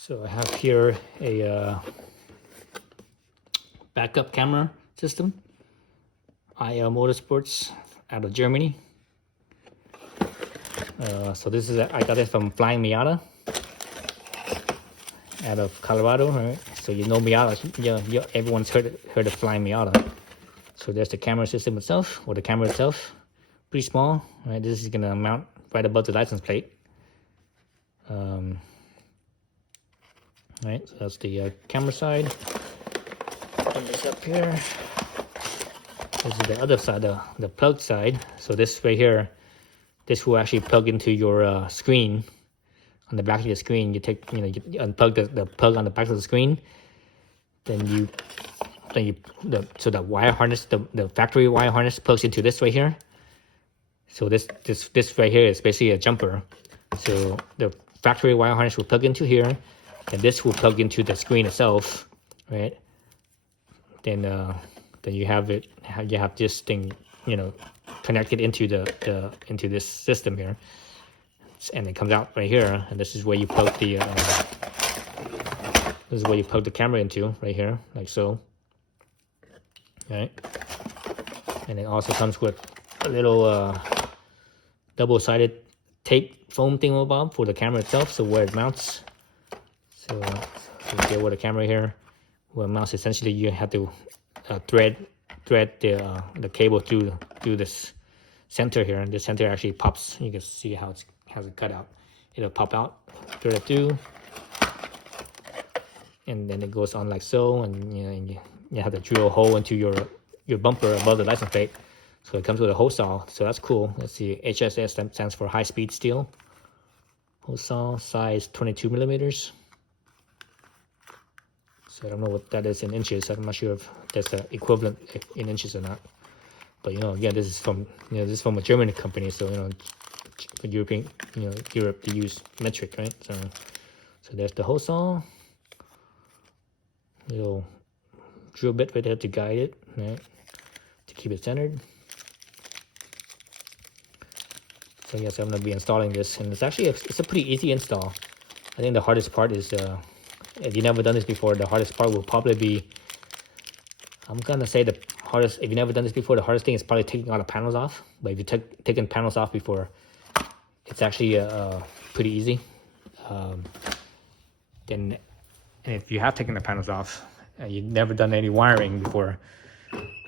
So I have here a backup camera system, IL Motorsports out of Germany. So this is I got it from Flying Miata out of Colorado, right? So you know Miata, everyone's heard of Flying Miata. So there's the camera system itself, or the camera itself, pretty small, right? This is gonna mount right above the license plate. Right, so that's the camera side. Put this up here. This is the other side, the plug side. So this right here, this will actually plug into your screen. On the back of your screen, you unplug the plug on the back of the screen. So the wire harness, the factory wire harness plugs into this right here. So this right here is basically a jumper. So the factory wire harness will plug into here, and this will plug into the screen itself, right? Then you have this thing, connected into into this system here, and it comes out right here, and this is where you plug the camera into right here, like so. Right, and it also comes with a little double-sided tape foam thingamabob for the camera itself, so where it mounts. So you get with the camera here, where it mounts. Essentially, you have to thread the cable through this center here, and this center actually pops. You can see how it has it cut out. It'll pop out, thread it through, and then it goes on like so, and you have to drill a hole into your bumper above the license plate. So it comes with a hose saw, so that's cool. Let's see, HSS stands for high speed steel. Hose saw, size 22 millimeters. So I don't know what that is in inches. I'm not sure if that's the equivalent in inches or not. But again, this is from a German company, so European, Europe, they use metric, right? So there's the hose saw. Little drill bit right there to guide it, right? To keep it centered. So yes, I'm gonna be installing this, and it's actually it's a pretty easy install. I think the hardest part is if you've never done this before, the hardest part will probably be, I'm gonna say the hardest, if you've never done this before, the hardest thing is probably taking all the panels off. But if you've taken panels off before, it's actually pretty easy. And if you have taken the panels off, you've never done any wiring before,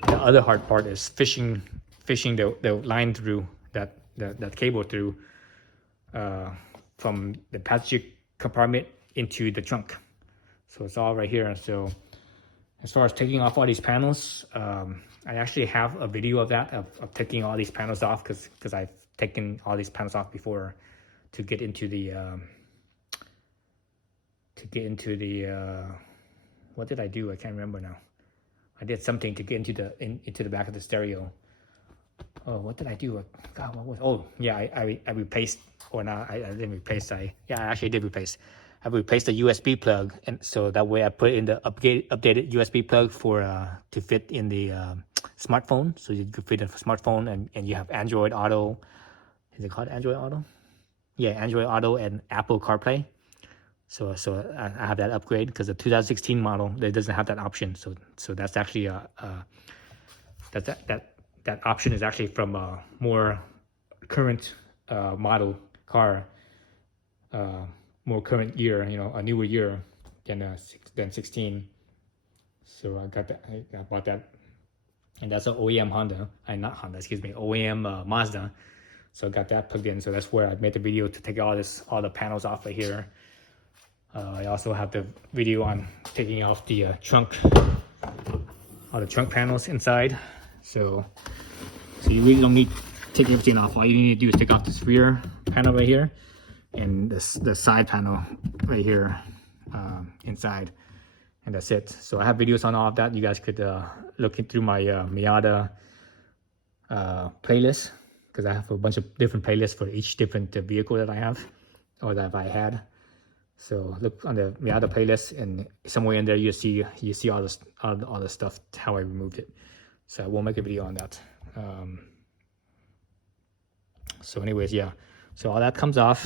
the other hard part is fishing the line through that cable through from the passenger compartment into the trunk. So it's all right here. So as far as taking off all these panels, I actually have a video of that, of taking all these panels off, because I've taken all these panels off before to get into the what did I do? I can't remember now. I did something to get into the back of the stereo. Oh, what did I do? God, what was? Oh, yeah, I replaced, or not? I didn't replace. I actually did replace. I replaced the USB plug, and so that way I put in the updated USB plug for to fit in the smartphone. So you could fit in a smartphone, and you have Android Auto. Is it called Android Auto? Yeah, Android Auto and Apple CarPlay. So I have that upgrade, because the 2016 model, it doesn't have that option. So that's actually that option is actually from a more current model car, more current year, a newer year than 16. So I got that. I bought that, and that's an OEM Honda, not Honda, excuse me, OEM Mazda. So I got that plugged in. So that's where I made the video to take all the panels off right here. I also have the video on taking off the all the trunk panels inside. So you really don't need to take everything off. All you need to do is take off this rear panel right here, and the side panel right here inside, and that's it. So I have videos on all of that. You guys could look through my Miata playlist, because I have a bunch of different playlists for each different vehicle that I have, or that I had. So look on the Miata playlist, and somewhere in there you see all the stuff, how I removed it. So I will make a video on that. So anyways, yeah. So all that comes off,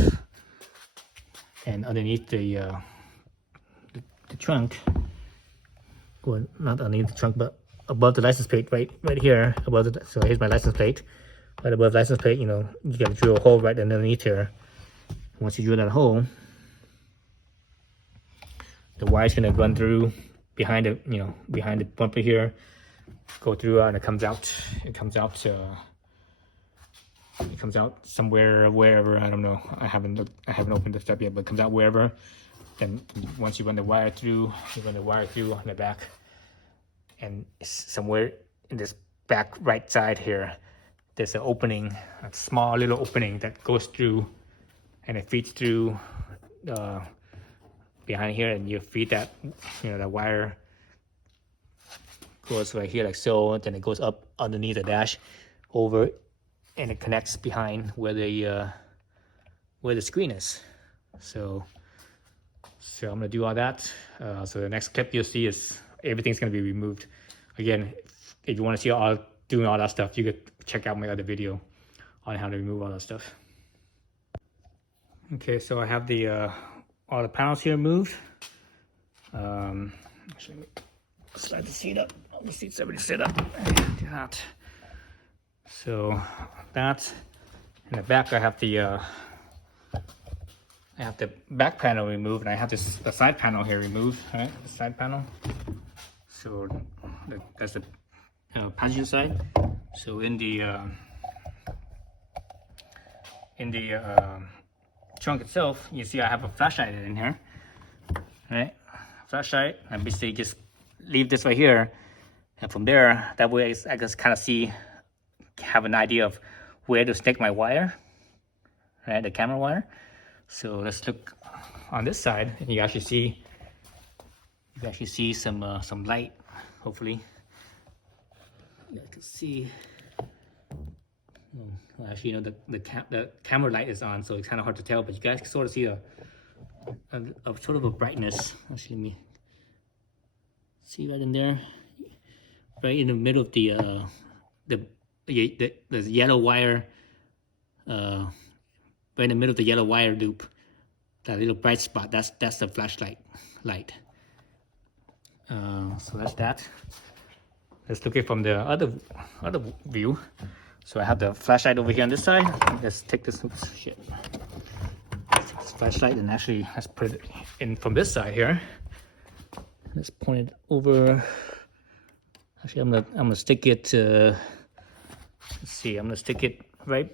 and underneath the the trunk, well, not underneath the trunk, but above the license plate, right here, above the, so here's my license plate. Right above the license plate, you know, you gotta drill a hole right underneath here. Once you drill that hole, the wire's gonna run through behind the, you know, behind the bumper here, go through and it comes out. It comes out somewhere, wherever, I don't know. I haven't opened this up yet, but it comes out wherever. Then once you run the wire through, on the back, and somewhere in this back right side here, there's an opening, a small little opening that goes through, and it feeds through behind here, and you feed that, you know, the wire goes right here like so, and then it goes up underneath the dash, over, and it connects behind where the screen is. So I'm gonna do all that. So the next clip you'll see is everything's gonna be removed. Again, if you want to see doing all that stuff, you could check out my other video on how to remove all that stuff. Okay, so I have the all the panels here removed. Actually, slide the seat up. All the seats already set up. Do that. So that, in the back, I have the back panel removed, and I have the side panel here removed. Right, the side panel. So that's the passenger side. So in the trunk itself, you see I have a flashlight in here, right? Flashlight, and basically just leave this right here, and from there, that way I can kind of have an idea of where to stick my wire, right? The camera wire. So let's look on this side, and you actually see some light. Hopefully, you guys can see. Well, actually, you know, the camera light is on, so it's kind of hard to tell, but you guys can sort of see a sort of a brightness. Actually, let me see right in there, right in the middle of the yellow wire, right in the middle of the yellow wire loop, that little bright spot. That's the flashlight light. So that's that. Let's look at it from the other view. So I have the flashlight over here on this side. Let's take this, shit. Let's take this flashlight and actually let's put it in from this side here. Let's point it over. Actually, I'm gonna stick it. Let's see. I'm gonna stick it right,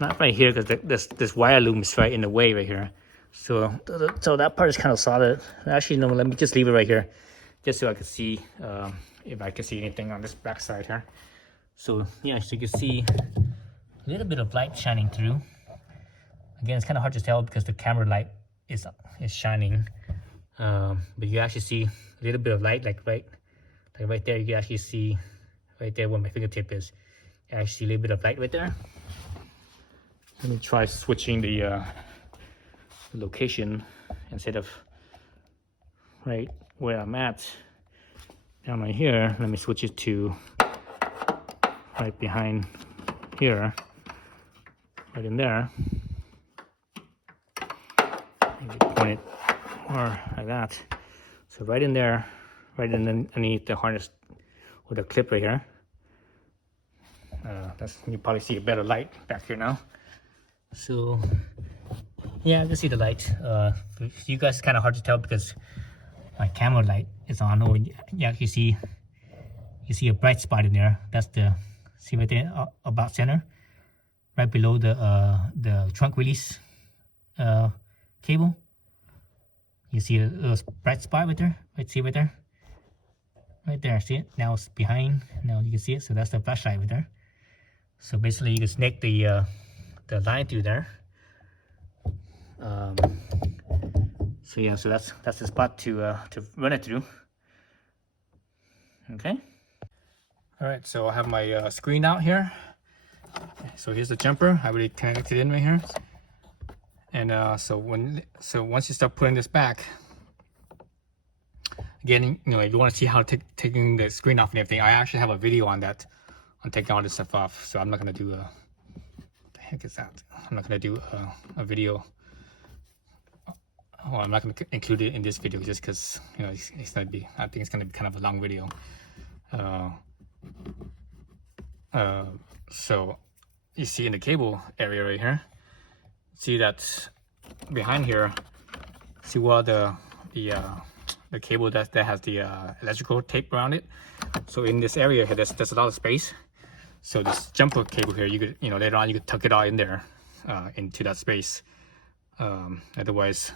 not right here, because this wire loom is right in the way right here. So that part is kind of solid. Actually, no. Let me just leave it right here, just so I can see if I can see anything on this back side here. So yeah, so you can see a little bit of light shining through. Again, it's kind of hard to tell because the camera light is shining, but you actually see a little bit of light, like right there. You can actually see right there where my fingertip is. You actually see a little bit of light right there. Let me try switching the location instead of right where I'm at down right here. Let me switch it to right behind here, right in there. Maybe point it more like that. So right in there, right underneath the harness with the clip right here. You probably see a better light back here now. So yeah, I can see the light. For you guys, it's kind of hard to tell because my camera light is on. Or you actually see a bright spot in there. That's the, see right there, about center, right below the trunk release cable. You see a little bright spot right there. See right there. Right there. See it? Now it's behind. Now you can see it. So that's the flashlight right there. So basically, you can snake the line through there. So yeah, so that's the spot to run it through. Okay. All right, so I have my screen out here. So here's the jumper. I already connected it in right here. And so once you start putting this back, again, you know, if you want to see how taking the screen off and everything, I actually have a video on that, on taking all this stuff off. So I'm not gonna do what the heck is that? I'm not gonna do a video well, I'm not going to include it in this video just because, you know, it's going to be, I think it's going to be kind of a long video. So you see in the cable area right here, see that behind here, see where the cable that has the electrical tape around it. So in this area here, there's a lot of space. So this jumper cable here, you could, you know, later on you could tuck it all in there into that space. Otherwise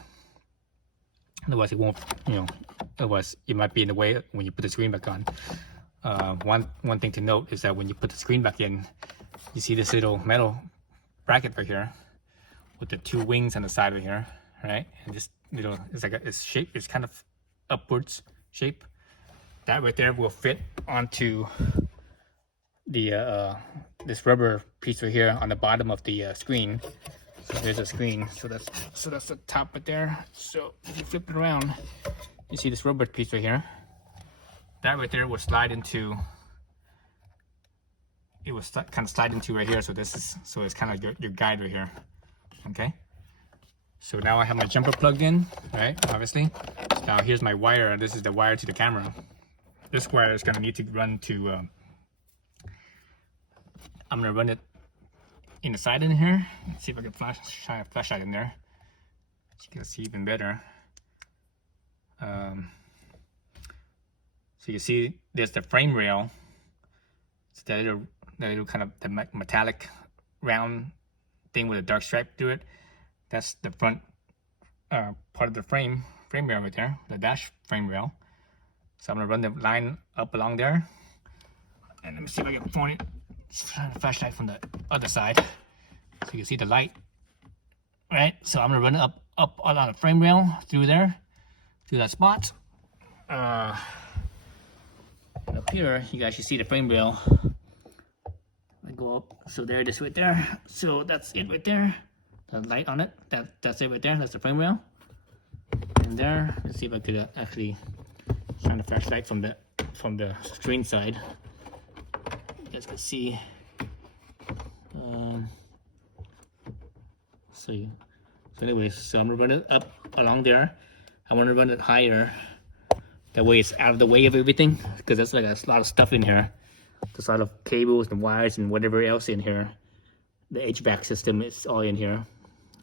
it won't, you know, otherwise it might be in the way when you put the screen back on. One thing to note is that when you put the screen back in, you see this little metal bracket right here with the two wings on the side of here, right? And this little, it's like it's shape, it's kind of upwards shape. That right there will fit onto the this rubber piece right here on the bottom of the screen. So there's a screen. So that's the top right there. So if you flip it around, you see this rubber piece right here. That right there will slide into. It will kind of slide into right here. So it's kind of like your guide right here. Okay. So now I have my jumper plugged in, right? Obviously. So now here's my wire. This is the wire to the camera. This wire is gonna need to run to. I'm gonna run it in the side in here. Let's see if I can shine a flashlight in there, so you can see even better. So you see there's the frame rail. It's that little kind of the metallic round thing with a dark stripe through it. That's the front part of the frame rail right there, the dash frame rail. So I'm gonna run the line up along there, and let me see if I can point it. Shine a flashlight from the other side, so you can see the light. Right. So I'm gonna run it up along the frame rail through there, through that spot. And up here, you guys should see the frame rail. I go up. So there it is right there. So that's it right there. The light on it. That's it right there. That's the frame rail. And there, let's see if I could actually shine a flashlight from the screen side. You guys can see. So anyways, so I'm gonna run it up along there. I want to run it higher. That way it's out of the way of everything, because there's like a lot of stuff in here. There's a lot of cables and wires and whatever else in here. The HVAC system is all in here.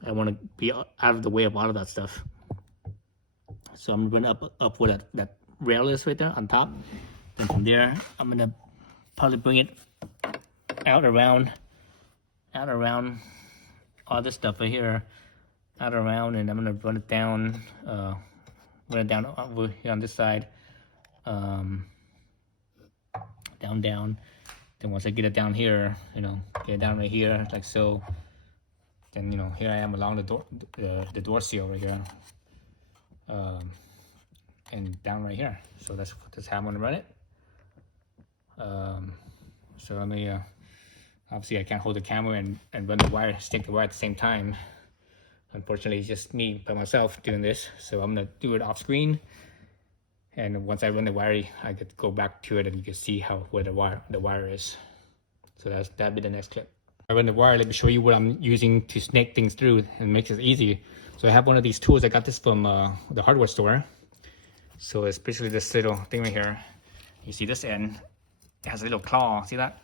I want to be out of the way of all of that stuff. So I'm gonna run up where that rail is right there on top. Then from there, I'm gonna probably bring it out around all this stuff right here, out around, and I'm gonna run it down over here on this side, down. Then once I get it down here, you know, get it down right here like so. Then, you know, here I am along the door seal right here, and down right here. So that's how I'm gonna run it. So let me, obviously I can't hold the camera and run the wire, stick the wire at the same time. Unfortunately, it's just me by myself doing this. So I'm gonna do it off screen. And once I run the wire, I could go back to it and you can see where the wire is. So that'd be the next clip. I run the wire, let me show you what I'm using to snake things through and makes it easy. So I have one of these tools. I got this from the hardware store. So it's basically this little thing right here. You see this end, it has a little claw, see that?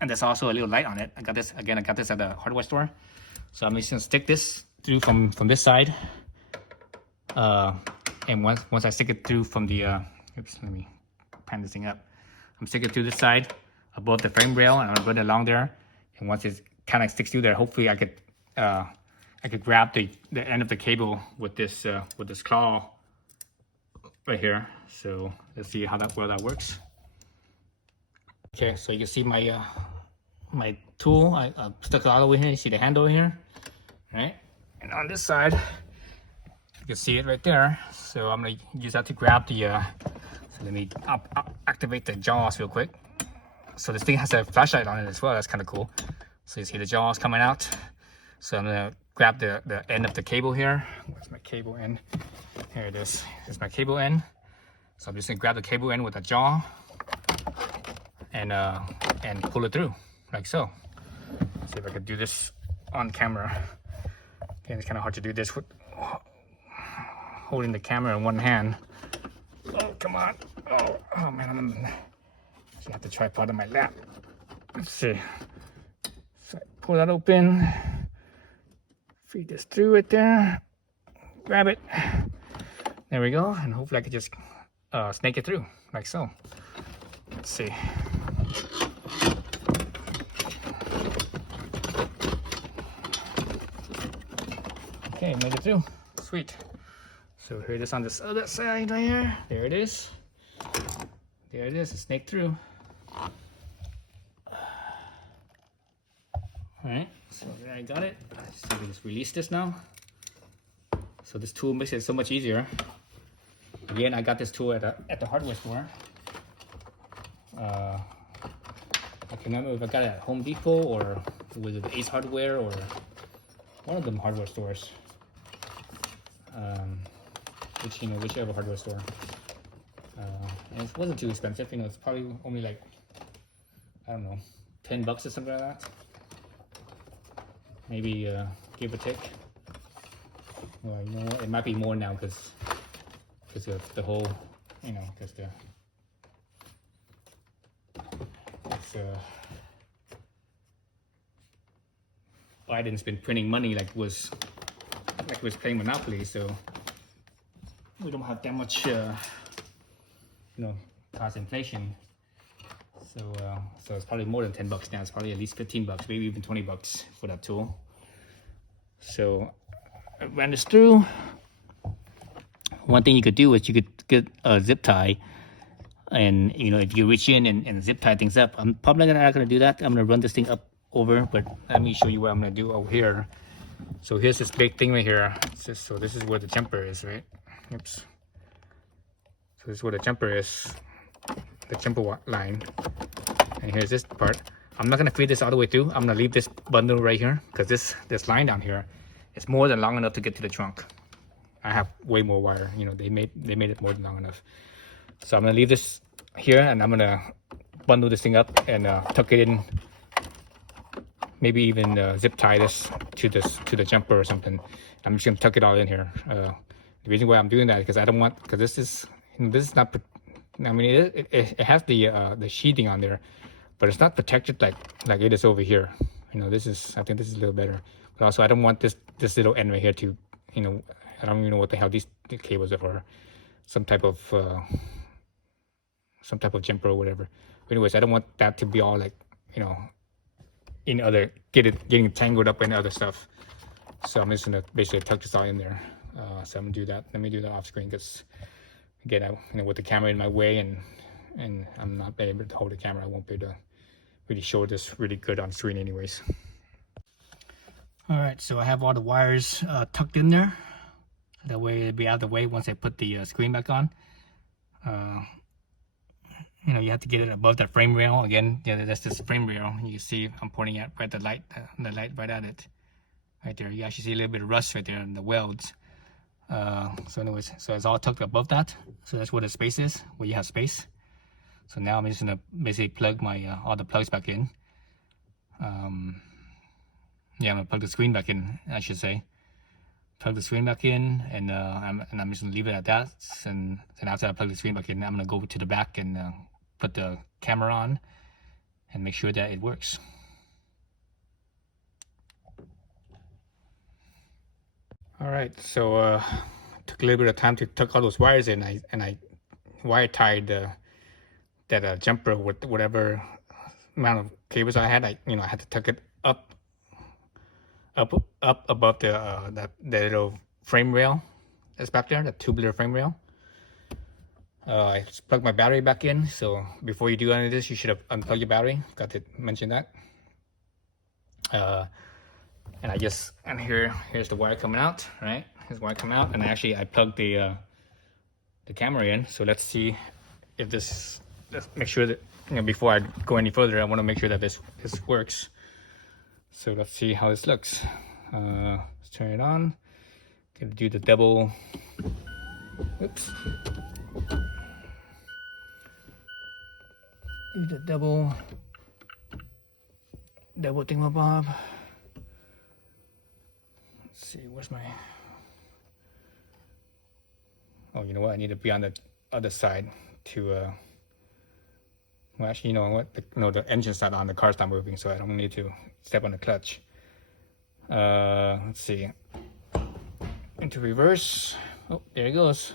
And there's also a little light on it. I got this at the hardware store. So I'm just gonna stick this through from this side. And once I stick it through from the, oops, let me pan this thing up. I'm sticking it through this side above the frame rail, and I'll run it along there. And once it kind of sticks through there, hopefully I could grab the end of the cable with this claw right here. So let's see where that works. Okay, so you can see my my tool. I stuck it all the way here. You see the handle here, right? And on this side, you can see it right there. So I'm gonna use that to grab the. So let me activate the jaws real quick. So this thing has a flashlight on it as well. That's kind of cool. So you see the jaws coming out. So I'm gonna grab the end of the cable here. Where's my cable end? Here it is. Here's my cable end. So I'm just gonna grab the cable end with a jaw and pull it through like so. Let's see if I can do this on camera. Okay, it's kind of hard to do this holding the camera in one hand. Oh, come on. Oh man, I'm gonna have the tripod on my lap. Let's see. So I pull that open. Feed this through it there. Grab it. There we go. And hopefully I can just snake it through, like so. Let's see. Okay, made it through. Sweet. So here it is on this other side right here. There it is. There it is. It snaked through. Alright, so there I got it. So we just release this now. So this tool makes it so much easier. Again, I got this tool at the hardware store. I can remember if I got it at Home Depot or was it Ace Hardware or one of them hardware stores. Whichever hardware store. And it wasn't too expensive. It's probably only like, I don't know, $10 or something like that. Maybe give or take. Well, you know what? It might be more now because of the whole, because Biden's been printing money like was playing Monopoly, so we don't have that much, cost inflation. So it's probably more than $10 now. It's probably at least $15, maybe even $20 for that tool. So I ran this through. One thing you could do is you could get a zip tie, and if you reach in and zip tie things up. I'm probably not gonna do that. I'm gonna run this thing up over, but let me show you what I'm gonna do over here. So here's this big thing right here. So this is where the jumper is, right? Oops. So this is where the jumper is, the jumper line. And here's this part. I'm not gonna feed this all the way through. I'm gonna leave this bundle right here because this line down here is more than long enough to get to the trunk. I have way more wire. They made it more than long enough. So I'm gonna leave this here and I'm gonna bundle this thing up and tuck it in. Maybe even zip tie this to the jumper or something. I'm just gonna tuck it all in here. The reason why I'm doing that is because I don't want, because this is not. I mean, it has the sheathing on there, but it's not protected like it is over here. I think this is a little better. But also, I don't want this little end right here to, I don't even know what the hell these cables are for. Some type of jumper or whatever. But anyways, I don't want that to be all like, in other getting tangled up in other stuff. So I'm just gonna basically tuck this all in there. So I'm gonna do that. Let me do that off screen because again, with the camera in my way and I'm not able to hold the camera, I won't be able to really show this really good on screen anyways. All right, so I have all the wires tucked in there. That way it'll be out of the way once I put the screen back on. You have to get it above that frame rail. Again, that's this frame rail. You can see I'm pointing at right the light right at it. Right there. You actually see a little bit of rust right there in the welds. So anyways, so it's all tucked above that. So that's where the space is, where you have space. So now I'm just gonna basically plug my all the plugs back in. I'm gonna plug the screen back in, I should say. Plug the screen back in, and I'm just gonna leave it at that. And after I plug the screen back in, I'm gonna go to the back and put the camera on and make sure that it works. All right, so took a little bit of time to tuck all those wires in. I wire tied that jumper with whatever amount of cables I had. I had to tuck it up above the little frame rail that's back there, the tubular frame rail. I just plugged my battery back in. So before you do any of this, you should have unplugged your battery. Got to mention that. And here's the wire coming out, right? Here's the wire coming out, and I plugged the camera in. So let's see if let's make sure that, before I go any further, I want to make sure that this works. So let's see how this looks. Let's turn it on. Gonna do the double. Oops. Do the double thingamabob. Let's see, where's my... Oh, you know what? I need to be on the other side to. Well, actually, you know what? The engine's not on. The car's not moving, so I don't need to step on the clutch. Let's see. Into reverse. Oh, there it goes.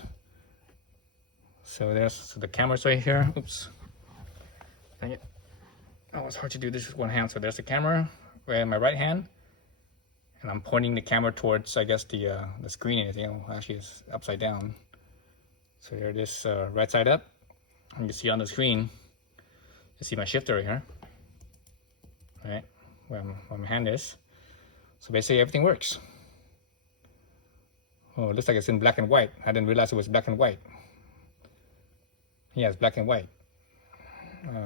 So the camera's right here. Oops. Dang it. Oh, it's hard to do this with one hand. So there's the camera right in my right hand, and I'm pointing the camera towards, I guess, the screen and everything. Actually, it's upside down. So there it is, right side up. And you see on the screen, you see my shifter right here, right, where my hand is. So basically everything works. Oh, it looks like it's in black and white. I didn't realize it was black and white. Yeah, it's black and white.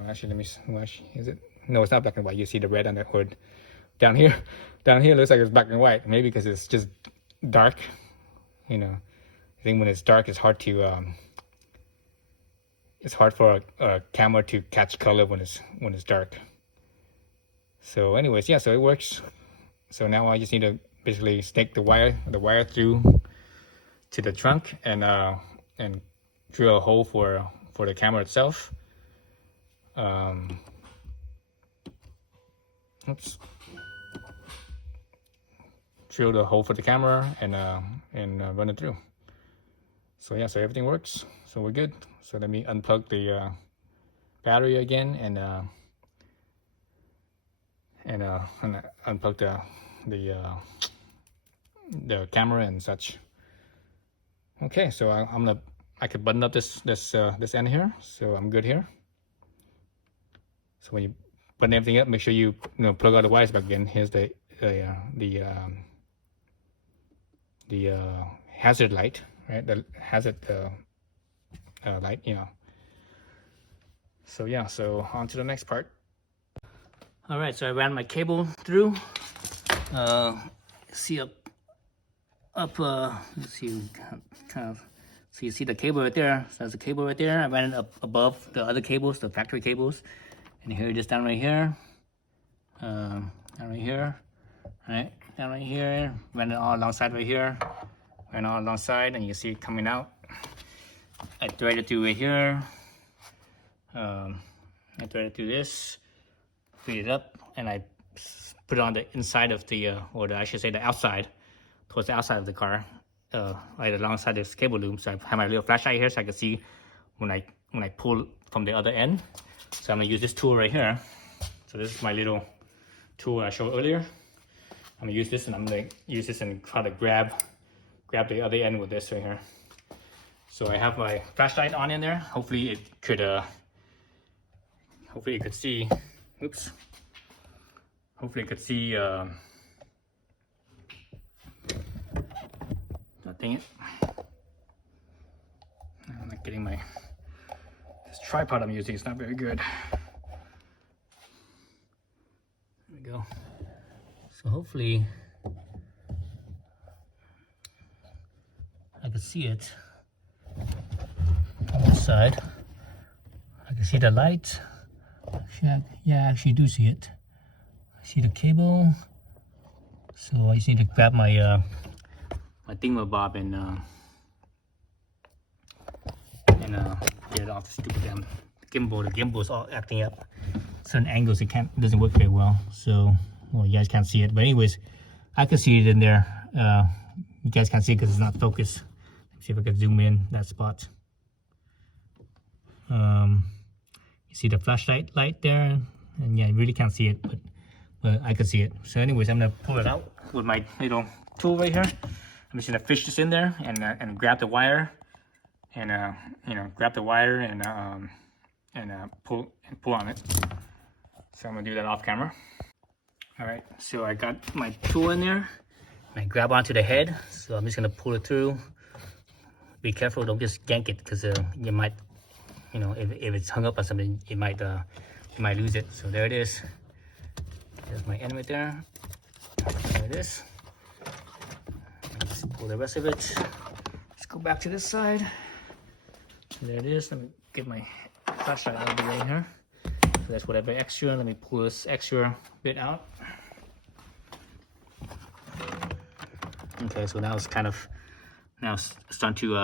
Actually, let me see. Is it? No, it's not black and white. You see the red on the hood. Down here it looks like it's black and white. Maybe because it's just dark. You know, I think when it's dark, it's hard to it's hard for a camera to catch color when it's dark. So anyways, yeah, so it works. So now I just need to basically snake the wire through to the trunk and drill a hole for the camera itself. Oops. Drill the hole for the camera and run it through. So yeah, so everything works. So we're good. So let me unplug the battery again and unplug the camera and such. Okay, so I could button up this end here, so I'm good here. So when you button everything up, make sure you plug all the wires back in. Here's the hazard light, right? The hazard light, yeah. So yeah, so on to the next part. All right, so I ran my cable through. See up. Let's see, kind of. So you see the cable right there. So that's the cable right there. I ran it up above the other cables, the factory cables, and here it is down right here. Down right here, right? Down right here. Ran it all alongside right here. Ran all alongside, and you see it coming out. I threaded through right here. I threaded through this, feed it up, and I put it on the inside of I should say the outside, towards the outside of the car, right alongside this cable loom. So I have my little flashlight here so I can see when I pull from the other end. So I'm gonna use this tool right here. So this is my little tool I showed earlier. I'm gonna use this and I'm gonna use this and try to grab the other end with this right here. So I have my flashlight on in there. Hopefully it could see. Oops. Hopefully it could see. Dang it! I'm not getting this tripod I'm using. It's not very good. There we go. So hopefully I could see it on this side. I can see the light. Yeah, I actually do see it. I see the cable. So I just need to grab my my thingamabob and get it off the stupid damn gimbal. The gimbal's all acting up. Certain angles it doesn't work very well. So you guys can't see it. But anyways, I can see it in there. You guys can't see it because it's not focused. Let's see if I can zoom in that spot. You see the flashlight light there, and yeah, you really can't see it, but I can see it. So anyways, I'm gonna pull it out with my little tool right here. I'm just gonna fish this in there and grab the wire, and grab the wire and pull on it. So I'm gonna do that off camera. All right, so I got my tool in there, and I grab onto the head. So I'm just gonna pull it through. Be careful, don't just yank it, because you might, if it's hung up on something, you might lose it. So there it is. There's my end right there. There it is. Let's pull the rest of it. Let's go back to this side. There it is. Let me get my flashlight out of the way here. So that's whatever extra. Let me pull this extra bit out. Okay, so now it's starting to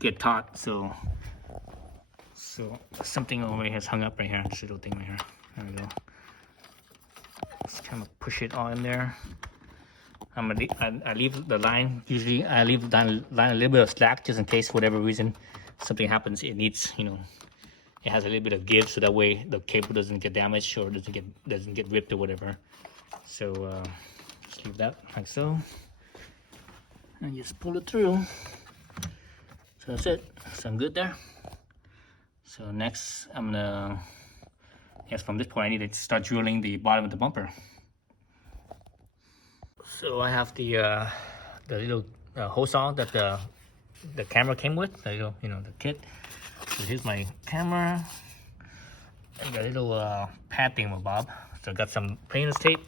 get taut. So something over here has hung up right here. This little thing right here. There we go. Just kind of push it all in there. I leave the line. Usually I leave the line a little bit of slack just in case, for whatever reason, something happens. It needs, you know, it has a little bit of give, so that way the cable doesn't get damaged or doesn't get ripped or whatever. So just leave that like so, and just pull it through. So that's it. So I'm good there. So next, I'm gonna, yes, from this point I need to start drilling the bottom of the bumper. So I have the little hole saw that the camera came with, the little, you know, the kit. So here's my camera and the little pad thingamabob. So I got some painter's tape,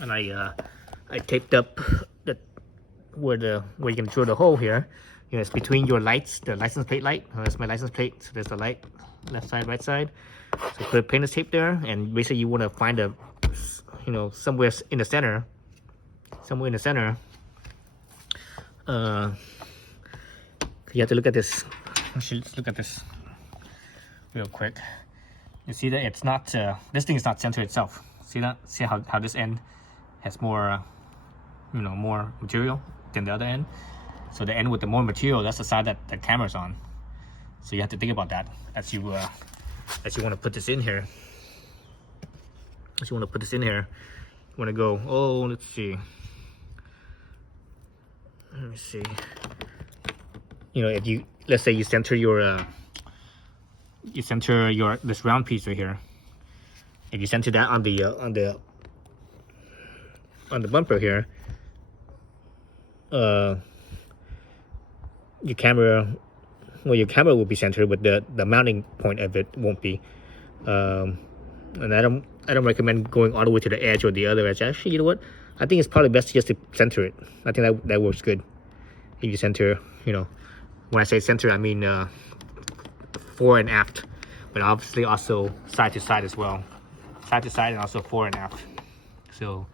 and I taped up where you can drill the hole here. You know, it's between your lights, the license plate light. That's my license plate. So there's the light, left side, right side. So put painter's tape there, and basically you want to find a, you know, somewhere in the center. Somewhere in the center. You have to look at this. Let's look at this real quick. You see that it's not, this thing is not centered itself. See that? See how this end has more, you know, more material than the other end. So the end with the more material, that's the side that the camera's on. So you have to think about that as you want to put this in here. As you want to put this in here, you want to go, oh, let's see. Let me see. You know, if you, let's say you center your this round piece right here. If you center that on the bumper here, your camera will be centered, but the mounting point of it won't be. And I don't recommend going all the way to the edge or the other edge. Actually, you know what? I think it's probably best just to center it. I think that works good. If you center, you know, when I say center, I mean fore and aft, but obviously also side to side as well. Side to side and also fore and aft. So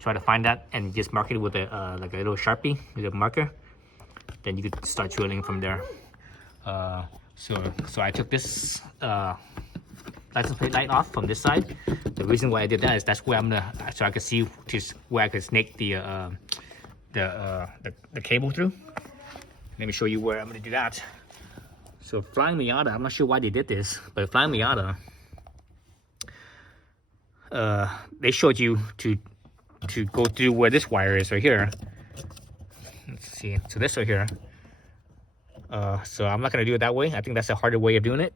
try to find that and just mark it with a like a little Sharpie, with a marker. Then you could start drilling from there. So I took this license plate light off from this side. The reason why I did that is that's where so I could see just where I could snake the cable through. Let me show you where I'm gonna do that. So Flying Miata, I'm not sure why they did this, but Flying Miata, they showed you to go through where this wire is right here. Let's see, so this right here. So I'm not gonna do it that way. I think that's a harder way of doing it.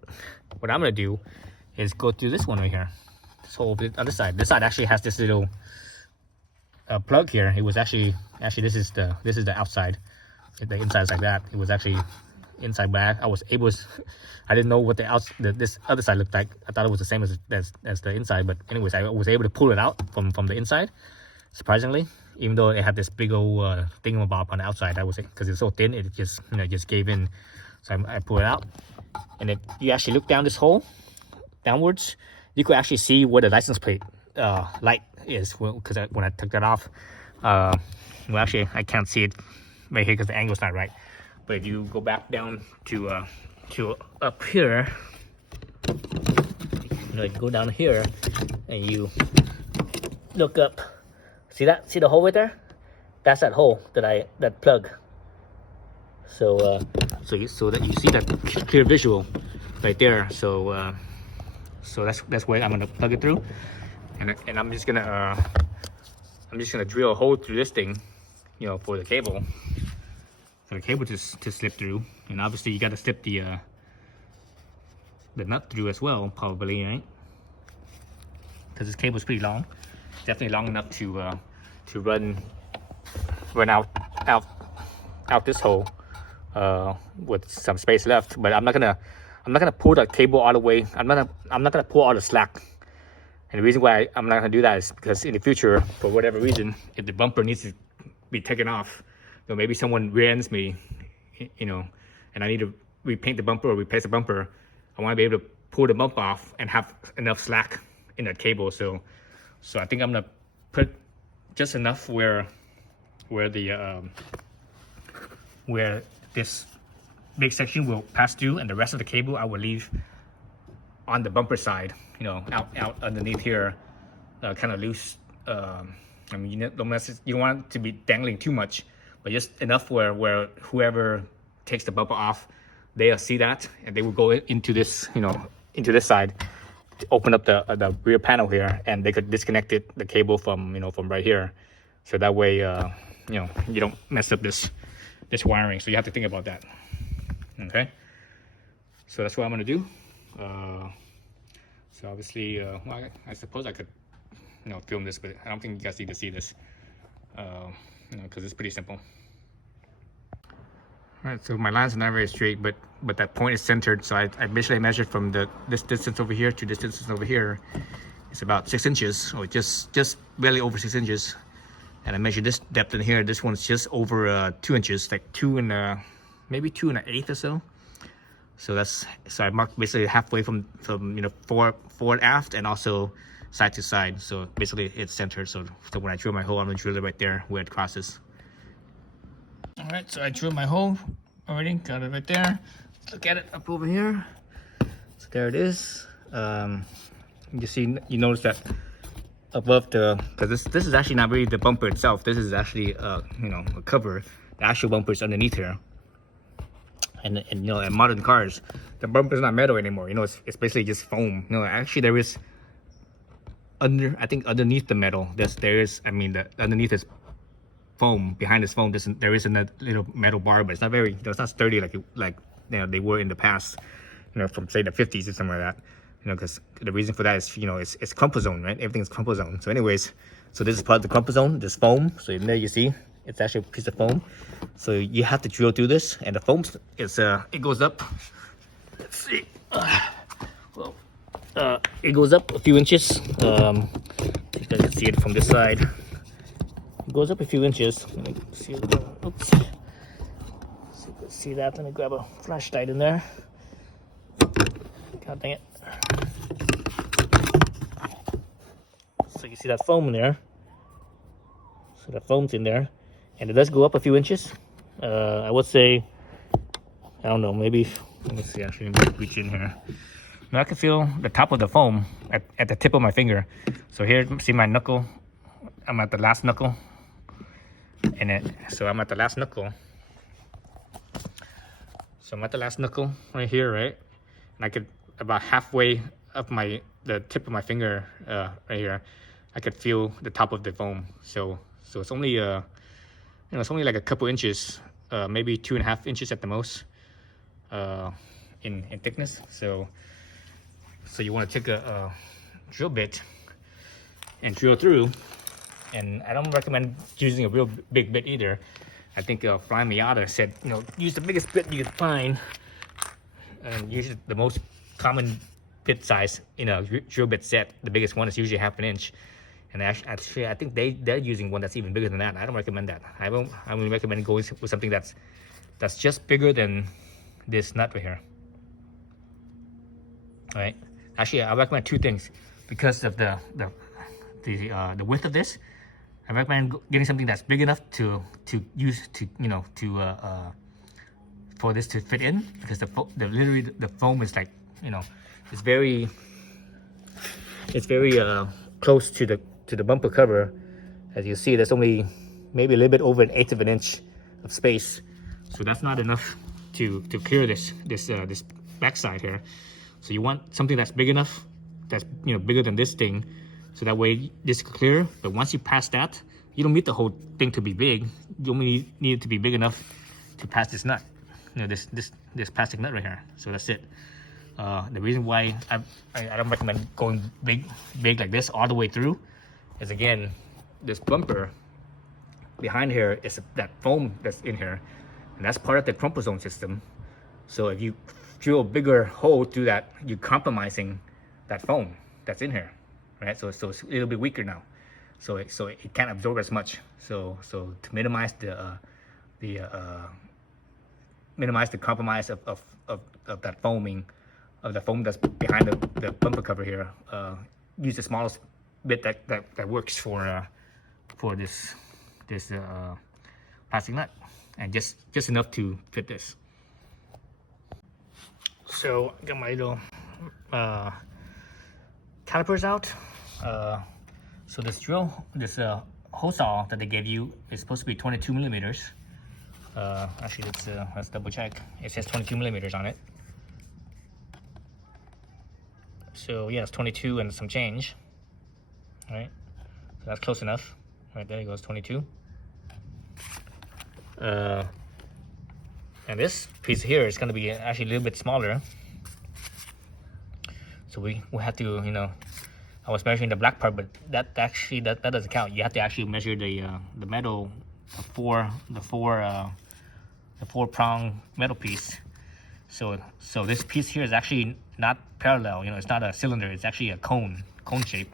What I'm gonna do is go through this one right here. This whole other side. This side actually has this little plug here. It was actually this is the outside. The inside is like that. It was actually inside back. I didn't know what this other side looked like. I thought it was the same as the inside, but anyways, I was able to pull it out from the inside, surprisingly, even though it had this big old thingamabob on the outside. That was it, because it's so thin, it just, you know, just gave in. So I pulled it out, and if you actually look down this hole downwards, you could actually see where the license plate light is, because when I took that off, well, actually I can't see it right here because the angle's not right. But if you go back down to up here, you know, you go down here and you look up, see the hole right there? That's that hole that plug. So so you see that clear visual right there. So so that's where I'm gonna plug it through, and I'm just gonna drill a hole through this thing, you know, for the cable to slip through. And obviously you got to slip the nut through as well, probably, right? Because this cable is pretty long, definitely long enough to run out this hole with some space left. But I'm not gonna pull the cable all the way. I'm not gonna pull all the slack. And the reason why I'm not gonna do that is because in the future, for whatever reason, if the bumper needs to be taken off, you know, maybe someone rear ends me, you know, and I need to repaint the bumper or replace the bumper, I want to be able to pull the bumper off and have enough slack in that cable. So I think I'm gonna put just enough where this big section will pass through, and the rest of the cable I will leave on the bumper side, you know, out underneath here, kind of loose. I mean, you don't want it to be dangling too much, but just enough where whoever takes the bumper off, they'll see that, and they will go into this, you know, into this side, to open up the rear panel here, and they could disconnect the cable from, you know, from right here, so that way, you know, you don't mess up this wiring. So you have to think about that. Okay, so that's what I'm gonna do. So obviously, well, I suppose I could, you know, film this, but I don't think you guys need to see this, you know, because it's pretty simple. All right, so my lines are not very straight, but that point is centered. So I basically measured from this distance over here to this distance over here. It's about 6 inches, or just barely over 6 inches. And I measured this depth in here. This one's just over 2 inches, like maybe 2 1/8 or so. So I marked basically halfway from you know, forward aft, and also side to side. So basically it's centered. So when I drill my hole, I'm gonna drill it right there where it crosses. All right, so I drilled my hole already, got it right there. Let's look at it up over here. So there it is. You notice that above because this is actually not really the bumper itself. This is actually you know, a cover. The actual bumper is underneath here. And you know, in modern cars, the bumper is not metal anymore. You know, it's basically just foam. You know, actually there is I think underneath the metal, underneath is foam. Behind this foam, there is a little metal bar, but it's not very, you know, it's not sturdy like you know, they were in the past. You know, from say the 50s or something like that. You know, because the reason for that is, you know, it's crumple zone, right? Everything's crumple zone. So anyways, so this is part of the crumple zone. This foam. So in there you see, it's actually a piece of foam. So you have to drill through this, and the foam is it goes up. Let's see. It goes up a few inches. I think you guys can see it from this side. It goes up a few inches. Let me see. Oops. So you can see that. Let me grab a flashlight in there. God dang it. So you see that foam in there. So that foam's in there. And it does go up a few inches. I would say, I don't know, maybe, let me see, actually, let me reach in here. Now I can feel the top of the foam at the tip of my finger. So here, see my knuckle? I'm at the last knuckle. So I'm at the last knuckle. So I'm at the last knuckle right here, right? And I could, about halfway up the tip of my finger right here, I could feel the top of the foam. So it's only you know, it's only like a couple inches, maybe 2.5 inches at the most, in thickness. So you want to take a drill bit and drill through. And I don't recommend using a real big bit either. I think Flying Miata said, you know, use the biggest bit you can find, and usually the most common bit size in a drill bit set. The biggest one is usually 1/2 inch. And actually, I think they're using one that's even bigger than that. I don't recommend that. I would recommend going with something that's just bigger than this nut right here. All right. Actually, I recommend 2 things because of the width of this. I recommend getting something that's big enough to use to, you know, for this to fit in, because literally the foam is like, you know, it's very close to the bumper cover. As you see, there's only maybe a little bit over 1/8 of an inch of space, so that's not enough to clear this backside here. So you want something that's big enough, that's, you know, bigger than this thing, so that way this can clear. But once you pass that, you don't need the whole thing to be big. You only need it to be big enough to pass this nut, you know, this plastic nut right here. So that's it. The reason why I don't recommend going big like this all the way through is, again, this bumper behind here is that foam that's in here, and that's part of the crumple zone system. So if you drill a bigger hole through that, you're compromising that foam that's in here, right? So it's a little bit weaker now, so it can't absorb as much. So to minimize minimize the compromise of that foaming, of the foam that's behind the bumper cover here, use the smallest bit that works for this plastic nut, and just enough to fit this. So I got my little calipers out. So this hole saw that they gave you is supposed to be 22 millimeters. Actually, let's double check. It says 22 millimeters on it. So yeah, it's 22 and some change. All right, so that's close enough. Right there, it goes 22. And this piece here is going to be actually a little bit smaller. So we have to, I was measuring the black part, but that doesn't count. You have to actually measure the metal, the four prong metal piece. So this piece here is actually not parallel. It's not a cylinder. It's actually a cone shape.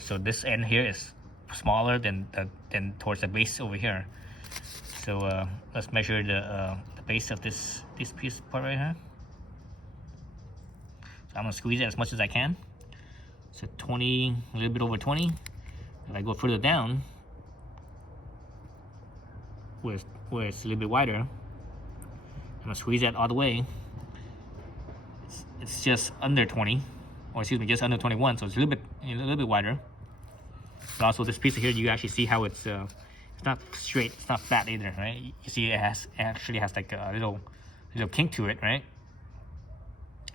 So this end here is smaller than towards the base over here. So let's measure the base of this piece part right here. So I'm gonna squeeze it as much as I can. So 20, a little bit over 20. If I go further down, where it's a little bit wider, I'm gonna squeeze that all the way. It's just under 20, or excuse me, just under 21. So it's a little bit wider. But also this piece here, you actually see how it's not straight, it's not flat either, right? You see it actually has like a little kink to it, right?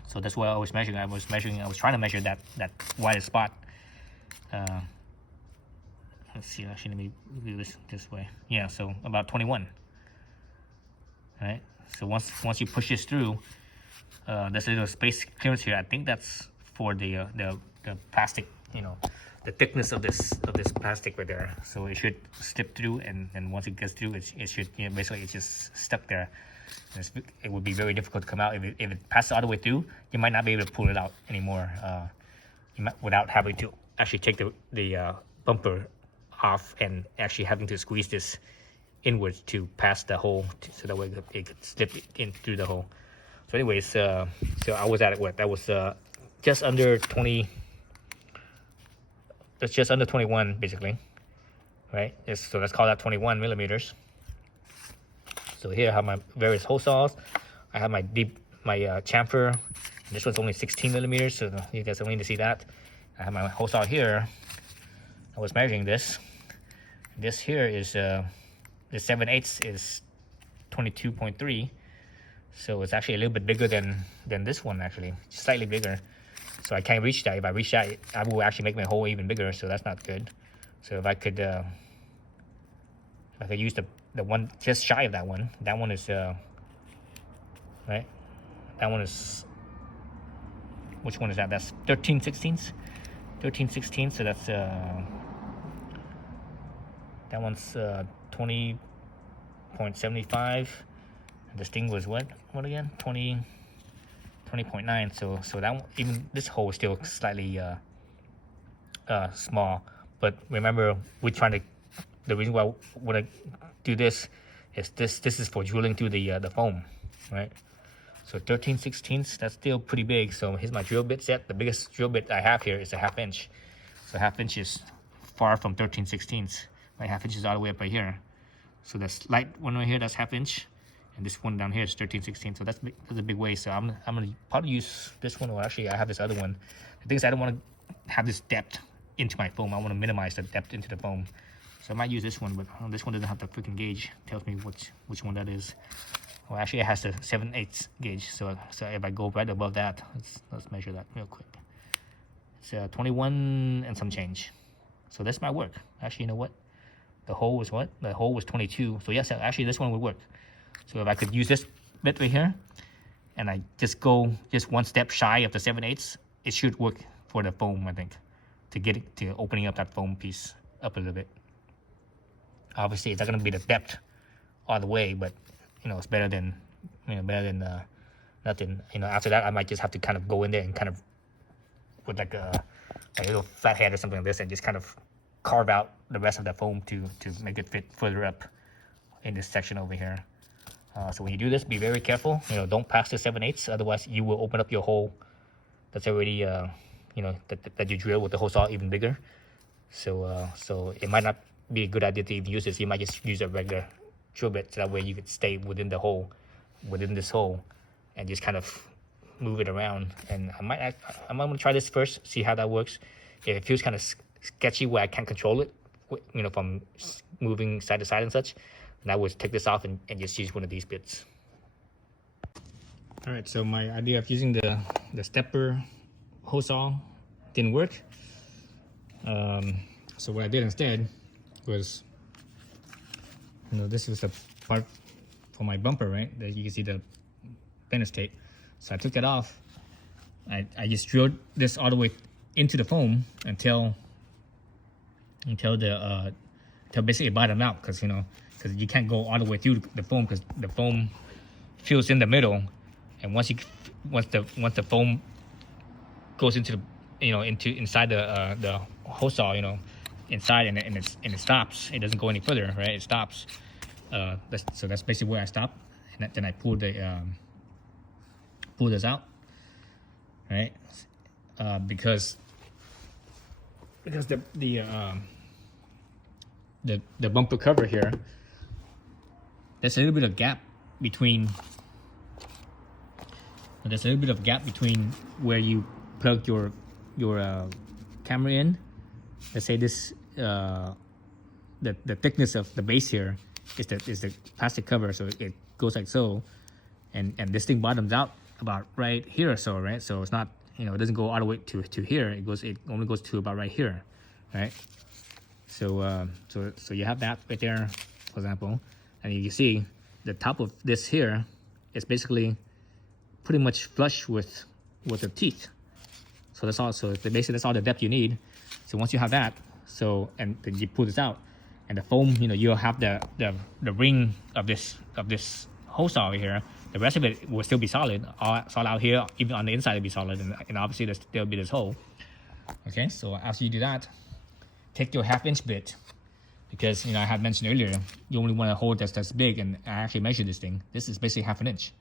So that's what I was measuring. I was trying to measure that widest spot. Let's see, actually let me do this way. Yeah, so about 21. Right? So once you push this through, there's a little space clearance here. I think that's for the plastic, the thickness of this plastic right there. So it should slip through, and once it gets through, it should, basically it's just stuck there. It would be very difficult to come out. If it passes all the way through, you might not be able to pull it out anymore. Without having to actually take the bumper off and actually having to squeeze this inwards to pass the hole, so that way it could slip in through the hole. So anyways, so I was at what? That was just under 20. That's just under 21 basically, right? So let's call that 21 millimeters. So here I have my various hole saws. I have my chamfer. This one's only 16 millimeters, so you guys don't need to see that. I have my hole saw here. I was measuring this. This here is the 7/8 is 22.3. So it's actually a little bit bigger than this one, actually, slightly bigger. So I can't reach that. If I reach that, I will actually make my hole even bigger. So that's not good. So if I could use the one just shy of that one is right. That one is, which one is that? That's 13/16. 13/16. So that's that one's 20.75. This thing was what again? 20.9. So that one, even this hole is still slightly small. But remember, the reason why I want to do this is this is for drilling through the foam, right? So 13/16, that's still pretty big. So here's my drill bit set. The biggest drill bit I have here is a 1/2 inch. So 1/2 inch is far from 13/16. My 1/2 inch is all the way up right here. So that's light one right here, that's 1/2 inch. And this one down here is 13/16. So that's a big way. So I'm gonna probably use this one, or actually I have this other one. The thing is, I don't want to have this depth into my foam. I want to minimize the depth into the foam. So I might use this one, but this one doesn't have the freaking gauge. It tells me which one that is. Well, actually it has the 7/8 gauge. So if I go right above that, let's measure that real quick. It's 21 and some change. So that's my work. Actually, you know what? The hole was what? The hole was 22. So yes, actually this one would work. So if I could use this bit right here, and I just go one step shy of the 7/8, it should work for the foam, I think, to get it to opening up that foam piece up a little bit. Obviously, it's not going to be the depth all the way, but it's better than nothing. After that, I might just have to kind of go in there and kind of with like a little flathead or something like this, and just kind of carve out the rest of the foam to make it fit further up in this section over here. So when you do this, be very careful. Don't pass the 7/8, otherwise you will open up your hole that's already that you drill with the hole saw even bigger. So it might not be a good idea to even use this. You might just use a regular drill bit, so that way you could stay within this hole, and just kind of move it around, and I might want to try this first, see how that works. If it feels kind of sketchy where I can't control it, you know, from moving side to side and such, then I would take this off and just use one of these bits. All right, so my idea of using the stepper hose saw didn't work. So what I did instead was, you know, this is the part for my bumper, right? That you can see the finish tape. So I took it off. I just drilled this all the way into the foam until basically it bottomed out, because you can't go all the way through the foam, because the foam fills in the middle, and once the foam goes into inside the hose saw, inside, and it stops. It doesn't go any further, right? It stops. So that's basically where I stopped, and then I pulled this out, right? Because the bumper cover here, there's a little bit of gap between. There's a little bit of gap between where you plug your camera in. Let's say this the thickness of the base here is the plastic cover, so it goes like so, and this thing bottoms out about right here or so, right? So it's not, it doesn't go all the way to here. It only goes to about right here, right? So so you have that right there, for example, and you can see the top of this here is basically pretty much flush with the teeth. So that's all. So basically that's all the depth you need. So once you have that, and then you pull this out, and the foam, you'll have the ring of this hose saw over here. The rest of it will still be solid. All out here, even on the inside, it'll be solid, and obviously there'll be this hole. Okay, so after you do that, take your 1/2" bit, because I had mentioned earlier you only want a hole that's big, and I actually measured this thing. This is basically 1/2 inch.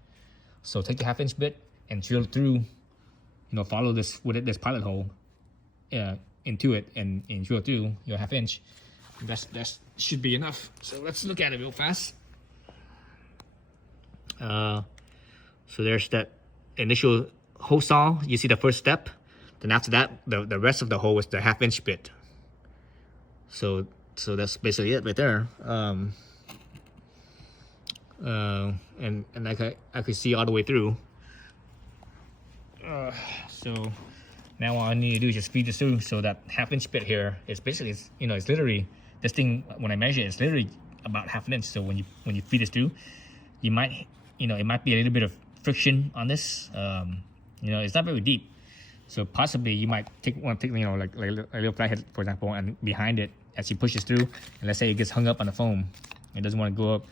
So take your 1/2" bit and drill through. Follow this with this pilot hole into it, and drill through your 1/2 inch. That should be enough. So let's look at it real fast. So there's that initial hole saw. You see the first step. Then after that, the rest of the hole is the 1/2" bit. So that's basically it right there. And I could see all the way through. So now all I need to do is just feed this through. So that 1/2" bit here is basically, it's literally, this thing, when I measure it, it's literally about 1/2 inch. So when you feed this through, you might, it might be a little bit of friction on this. It's not very deep. So possibly you might want to take, like a little flathead, for example, and behind it, as you push this through, and let's say it gets hung up on the foam, it doesn't want to go up,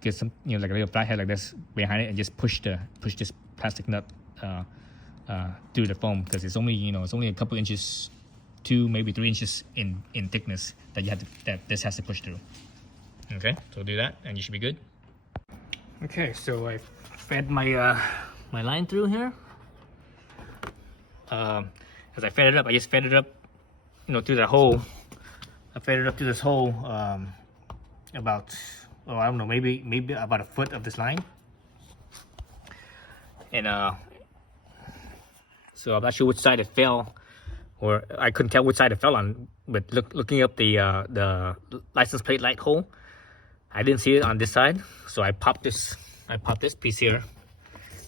get some, like a little flathead like this behind it, and just push this plastic nut through the foam, because it's only, it's only a couple inches, 2 maybe 3 inches in thickness that this has to push through. Okay, so do that, and you should be good. Okay, so I fed my my line through here. As I fed it up, I just fed it up, through that hole. I fed it up to this hole about, I don't know, maybe about 1 foot of this line. And so I'm not sure which side it fell, or I couldn't tell which side it fell on. But looking up the license plate light hole, I didn't see it on this side. So I popped this piece here.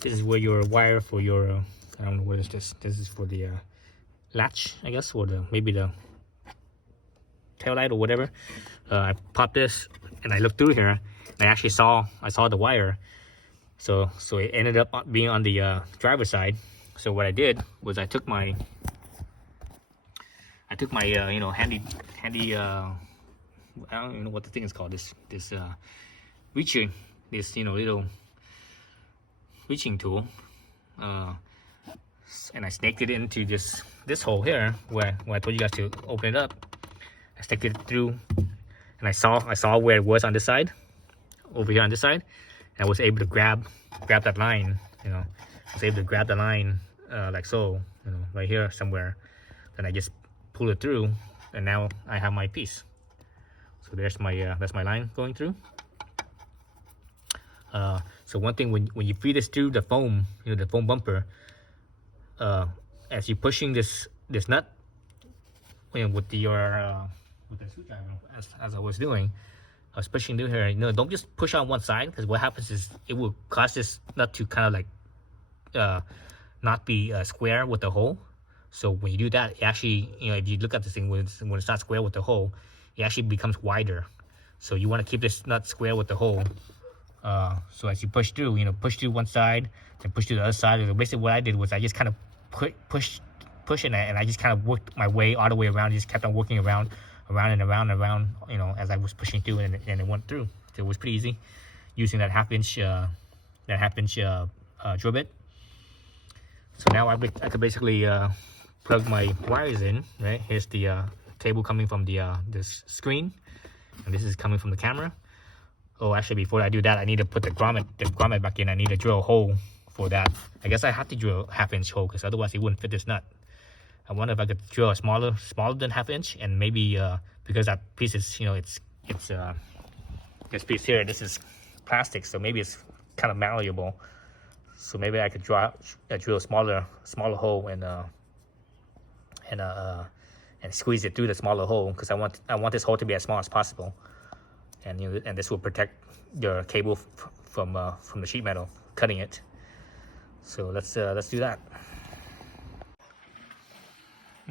This is where your wire for your I don't know what is this. This is for the latch, I guess, or maybe the tail light or whatever. I popped this, and I looked through here, and I actually saw the wire. So it ended up being on the driver's side. So what I did was I took my handy I don't even know what the thing is called, this reaching, this little reaching tool, and I snaked it into this hole here where I told you guys to open it up. I snaked it through, and I saw where it was on this side, over here on this side, and I was able to grab that line. I was able to grab the line like so, right here somewhere. Then I just pull it through, and now I have my piece. So there's my that's my line going through. So one thing, when you feed this through the foam, the foam bumper, as you're pushing this nut, with the screwdriver, as I was doing, I was pushing through here. Don't just push on one side, because what happens is it will cause this nut to kind of like not be square with the hole. So when you do that, it actually, if you look at this thing, when it's not square with the hole, it actually becomes wider. So you want to keep this nut square with the hole. So as you push through, push through one side, then push to the other side. And basically what I did was I just kind of push it, and I just kind of worked my way all the way around. Just kept on working around and around and around, as I was pushing through, and it went through. So it was pretty easy using that half-inch drill bit. So now I could basically plug my wires in. Right, here's the cable coming from this screen, and this is coming from the camera. Oh, actually, before I do that, I need to put the grommet back in. I need to drill a hole for that. I guess I have to drill a half-inch hole, because otherwise it wouldn't fit this nut. I wonder if I could drill a smaller than half-inch, and maybe because that piece is, it's this piece here, this is plastic, so maybe it's kind of malleable. So maybe I could drill a smaller hole and squeeze it through the smaller hole, because I want this hole to be as small as possible, and and this will protect your cable from the sheet metal cutting it. So let's do that.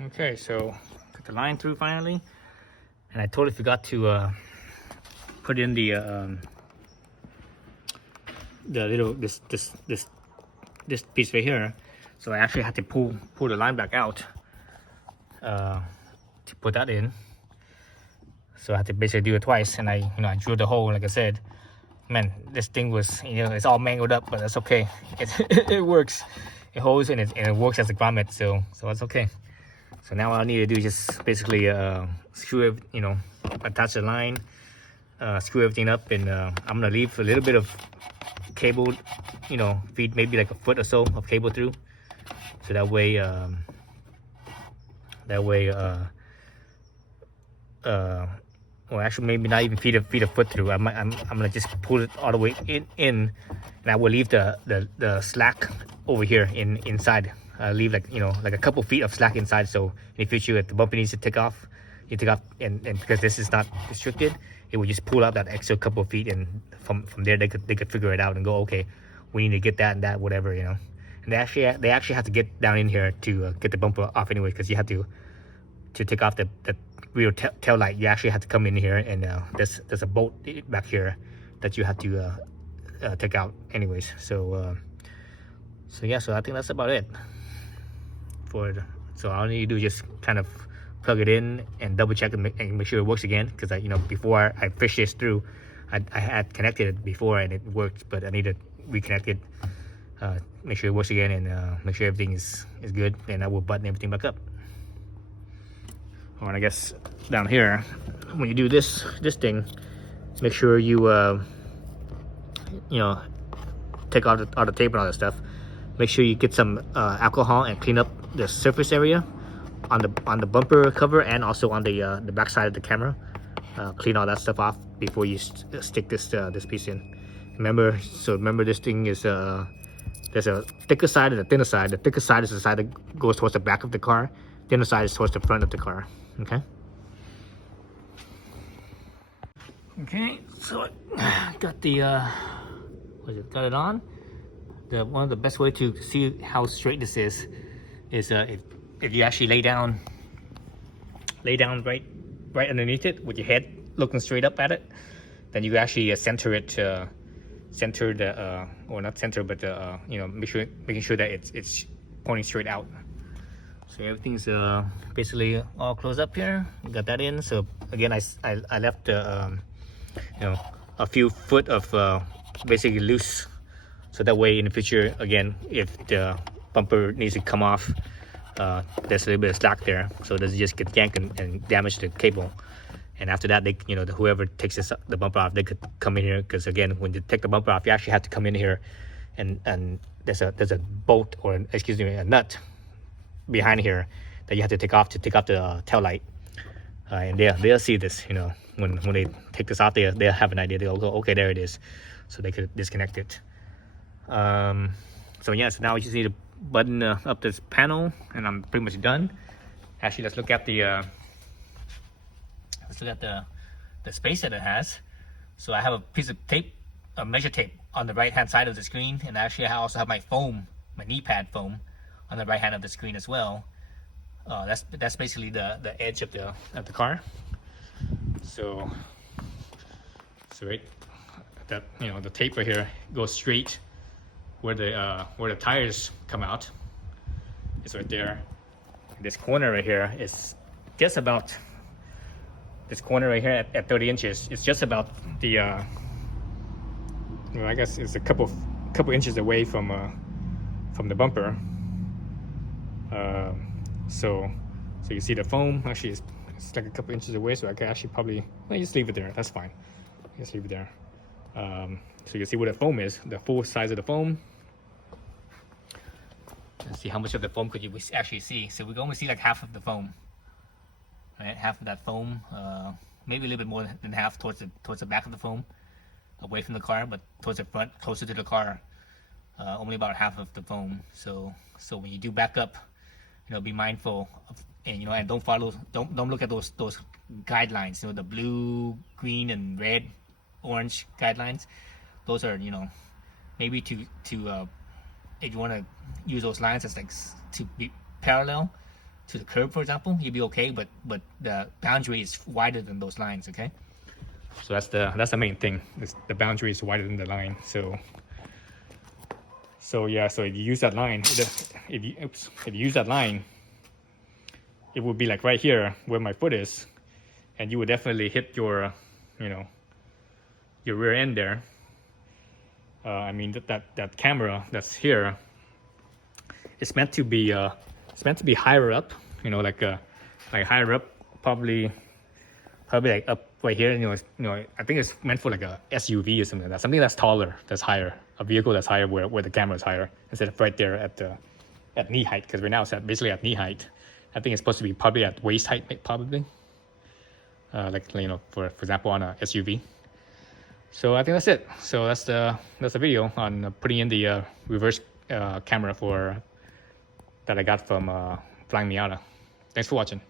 Okay, so put the line through finally, and I totally forgot to put in the little this piece right here. So I actually had to pull the line back out to put that in. So I had to basically do it twice, and I drilled the hole. Like I said, man, this thing was, it's all mangled up, but that's okay. It works. It holds, and it works as a grommet, so that's okay. So now all I need to do is just basically screw it, attach the line, screw everything up, and I'm gonna leave a little bit of cable, feed maybe like a foot or so of cable through, so that way or actually maybe not even feed a foot through. I'm gonna just pull it all the way in, and I will leave the slack over here inside. Leave like a couple feet of slack inside, so in the future if the bumper needs to take off, and because this is not restricted, it will just pull out that extra couple of feet, and from there they could figure it out and go, okay, we need to get that and that, whatever, And they actually have to get down in here to get the bumper off anyway, because you have to take off the rear tail light. You actually have to come in here, and there's a bolt back here that you have to take out anyways. So yeah, so I think that's about it. So all I need to do is just kind of plug it in and double check and make sure it works again, because before I fished this through, I had connected it before and it worked, but I need to reconnect it, make sure it works again, and make sure everything is good, and I will button everything back up. And I guess down here, when you do this thing, make sure you take all the tape and all that stuff. Make sure you get some alcohol and clean up the surface area on the bumper cover, and also on the back side of the camera. Clean all that stuff off before you stick this piece in. Remember this thing is there's a thicker side and a thinner side. The thicker side is the side that goes towards the back of the car. The other side is towards the front of the car. Okay, so I got got it on. One of the best way to see how straight this is if you actually lay down right underneath it with your head looking straight up at it, then you actually center it, or not center, but making sure that it's pointing straight out. So everything's basically all closed up here. We got that in. So again, I left a few foot of basically loose, so that way in the future, again, if the bumper needs to come off, there's a little bit of slack there, so it doesn't just get yanked and damage the cable. And after that, they, whoever takes the bumper off, they could come in here, because again, when you take the bumper off, you actually have to come in here, and there's a bolt, or a nut behind here that you have to take off the tail light, and they'll see this. When they take this off, they'll have an idea. They'll go, okay, there it is, so they could disconnect it. So yeah, so now we just need to button up this panel, and I'm pretty much done. Actually, let's look at the space that it has. So I have a piece of tape, a measure tape, on the right hand side of the screen, and actually I also have my foam, my knee pad foam, on the right hand of the screen as well. That's basically the edge of the car. So right, that the tape right here goes straight where the tires come out. It's right there. This corner right here is just about, this corner right here at 30 inches. It's just about the I guess it's a couple inches away from the bumper. So you see the foam actually it's like a couple inches away, so I could actually probably just leave it there. That's fine. Just leave it there. So you see what the foam is, the full size of the foam. Let's see how much of the foam could you actually see. So we can only see like half of the foam, right? Half of that foam, maybe a little bit more than half towards the back of the foam, away from the car, but towards the front, closer to the car, only about half of the foam. So when you do back up, be mindful of, and don't look at those guidelines. The blue, green, and red, orange guidelines. Those are maybe to if you want to use those lines as like to be parallel to the curb, for example, you'd be okay. But the boundary is wider than those lines. Okay. So that's the main thing. The boundary is wider than the line. So yeah, so if you use that line, if you use that line, it would be like right here where my foot is, and you would definitely hit your, your rear end there. I mean that camera that's here, it's meant to be higher up, like higher up, probably like up right here. I think it's meant for like a SUV or something like that, something that's taller, that's higher, a vehicle that's higher where the camera is higher, instead of right there at knee height, because right now it's basically at knee height. I think it's supposed to be probably at waist height, probably. Like for example on a SUV. So I think that's it. So that's the video on putting in the reverse camera that I got from Flying Miata. Thanks for watching.